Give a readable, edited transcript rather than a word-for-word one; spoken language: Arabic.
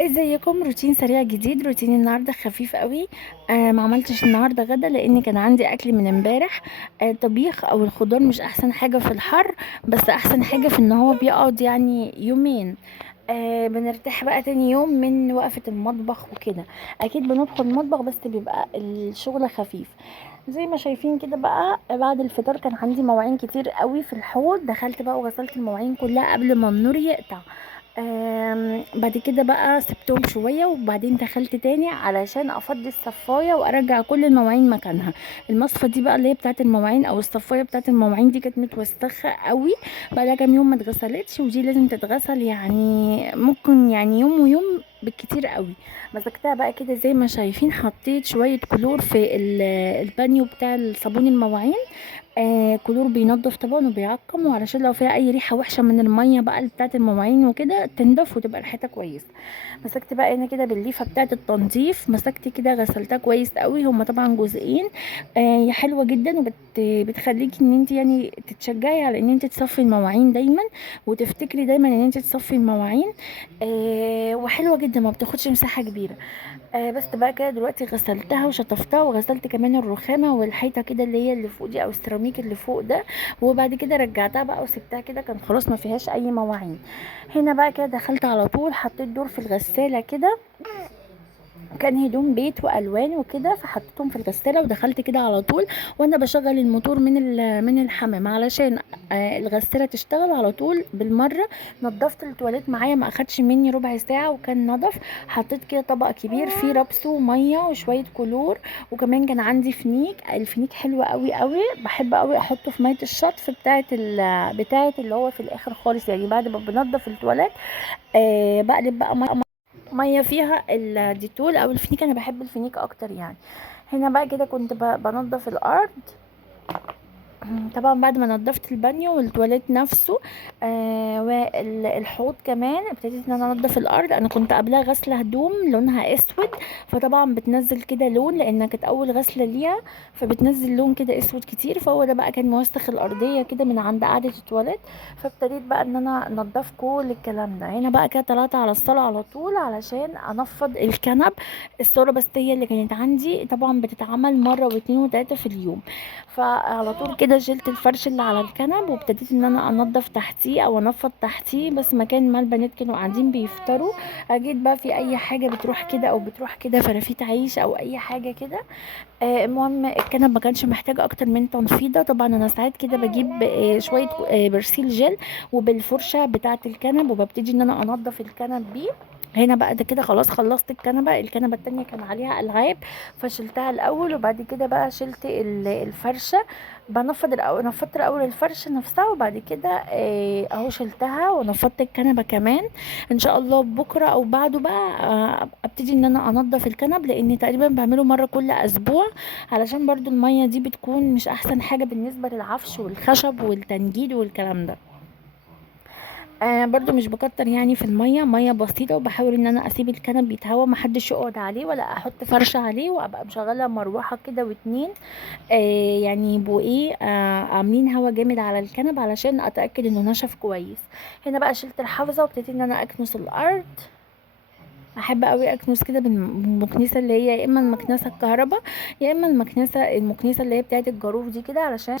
ازيكم؟ روتين سريع جديد. روتين النهارده خفيف قوي. ما عملتش النهارده غدا لان كان عندي اكل من امبارح. طبيخ او الخضار مش احسن حاجه في الحر، بس احسن حاجه في ان هو بيقعد يعني يومين. بنرتاح بقى تاني يوم من وقفة المطبخ وكده. اكيد بندخل المطبخ بس بيبقى الشغل خفيف. زي ما شايفين كده بقى، بعد الفطار كان عندي مواعين كتير قوي في الحوض، دخلت بقى وغسلت المواعين كلها قبل ما النور يقطع. بعد كده بقى سبتهم شوية وبعدين دخلت تاني علشان افضي الصفاية وارجع كل المواعين مكانها. المصفى دي بقى اللي هي بتاعت المواعين او الصفاية بتاعت المواعين دي كانت متوسخة قوي، بقى لها كام يوم ما اتغسلتش، ودي لازم تتغسل يعني ممكن يعني يوم ويوم بالكتير قوي. مسكتها بقى كده زي ما شايفين، حطيت شوية كلور في البانيو بتاع الصابون المواعين. كلور بينضف طبعا وبيعقم، وعلشان لو فيها اي ريحه وحشه من الميه بقى بتاعه المواعين وكده تنضف وتبقى ريحتها كويسه. مسكت بقى هنا كده بالليفه بتاعه التنظيف، مسكت كده غسلتها كويس قوي. هما طبعا جزئين. هي حلوه جدا وبتخليكي ان انت يعني تتشجعي على ان انت تصفي المواعين دايما، وتفتكري دايما ان انت تصفي المواعين. وحلوه جدا، ما بتاخدش مساحه كبيره. بس بقى كده دلوقتي غسلتها وشطفتها، وغسلت كمان الرخامة والحيطة كده اللي هي اللي فوق دي او السيراميك اللي فوق ده. وبعد كده رجعتها بقى وسبتها كده، كان خلاص ما فيهاش اي مواعين. هنا بقى كده دخلت على طول حطيت دور في الغسالة كده، كان هدوم بيت والوان وكده، فحطيتهم في الغساله ودخلت كده على طول. وانا بشغل الموتور من الحمام علشان الغساله تشتغل على طول بالمره. نضفت التواليت معايا، ما اخدش مني ربع ساعه وكان نضف. حطيت كده طبق كبير فيه ربس وميه وشويه كلور، وكمان كان عندي فينيك. الفينيك حلو قوي قوي، بحب قوي احطه في ميه الشطف بتاعه اللي هو في الاخر خالص، يعني بعد ما بنضف التواليت. بقلب بقى ميه فيها الديتول او الفينيك، انا بحب الفينيك اكتر يعني. هنا بقى كده كنت بنضف الارض. طبعا بعد ما نضفت البانيو والتواليت نفسه والحوض كمان، ابتديت ان انا انضف الارض. انا كنت قبلها غسله هدوم لونها اسود، فطبعا بتنزل كده لون لانها كانت اول غسله ليها، فبتنزل لون كده اسود كتير، فهو ده بقى كان موسخ الارضيه كده من عند قعده التواليت. فابتديت بقى ان انا انضف كل الكلام ده. هنا بقى كده طلعت على الصاله على طول علشان انفض الكنب. الصاله بس هي اللي كانت عندي، طبعا بتتعمل مره واتنين وتلاته في اليوم. فعلى طول كده شلت الفرش اللي على الكنب وابتديت ان انا انضف تحتيه او انفض تحتيه، بس مكان ما البنات كانوا قاعدين بيفطروا. اجيت بقى في اي حاجه بتروح كده او بتروح كده فرافيت عيش او اي حاجه كده. المهم الكنب ما كانش محتاج اكتر من تنفيضه. طبعا انا ساعات كده بجيب شويه برسيل جل وبالفرشه بتاعه الكنب، وببتدي ان انا انضف الكنب بيه. هنا بقى ده كده خلاص خلصت الكنبه التانية كان عليها العاب، فشلتها الاول وبعد كده بقى شلت الفرشه. نفضت الاول الفرشه نفسها، وبعد كده اهو شلتها ونفضت الكنبه كمان. ان شاء الله بكره او بعده بقى ابتدي ان انا انضف الكنب، لان تقريبا بعمله مره كل اسبوع، علشان برضو المية دي بتكون مش احسن حاجة بالنسبة للعفش والخشب والتنجيد والكلام ده. برضو مش بكتر يعني في المية، مية بسيطة، وبحاول ان انا اسيب الكنب يتهوى، محدش يقعد عليه ولا احط فرشة عليه، وابقى مشغلة مروحة كده واتنين يعني يبقوا ايه عاملين هوا جامد على الكنب علشان اتأكد انه نشف كويس. هنا بقى شلت الحافظة وابتديت ان انا اكنس الارض. احب قوي اكنس كده بالمكنسه اللي هي يا اما المكنسه الكهرباء، يا اما المكنسه اللي هي بتاعت الجاروف دي كده، علشان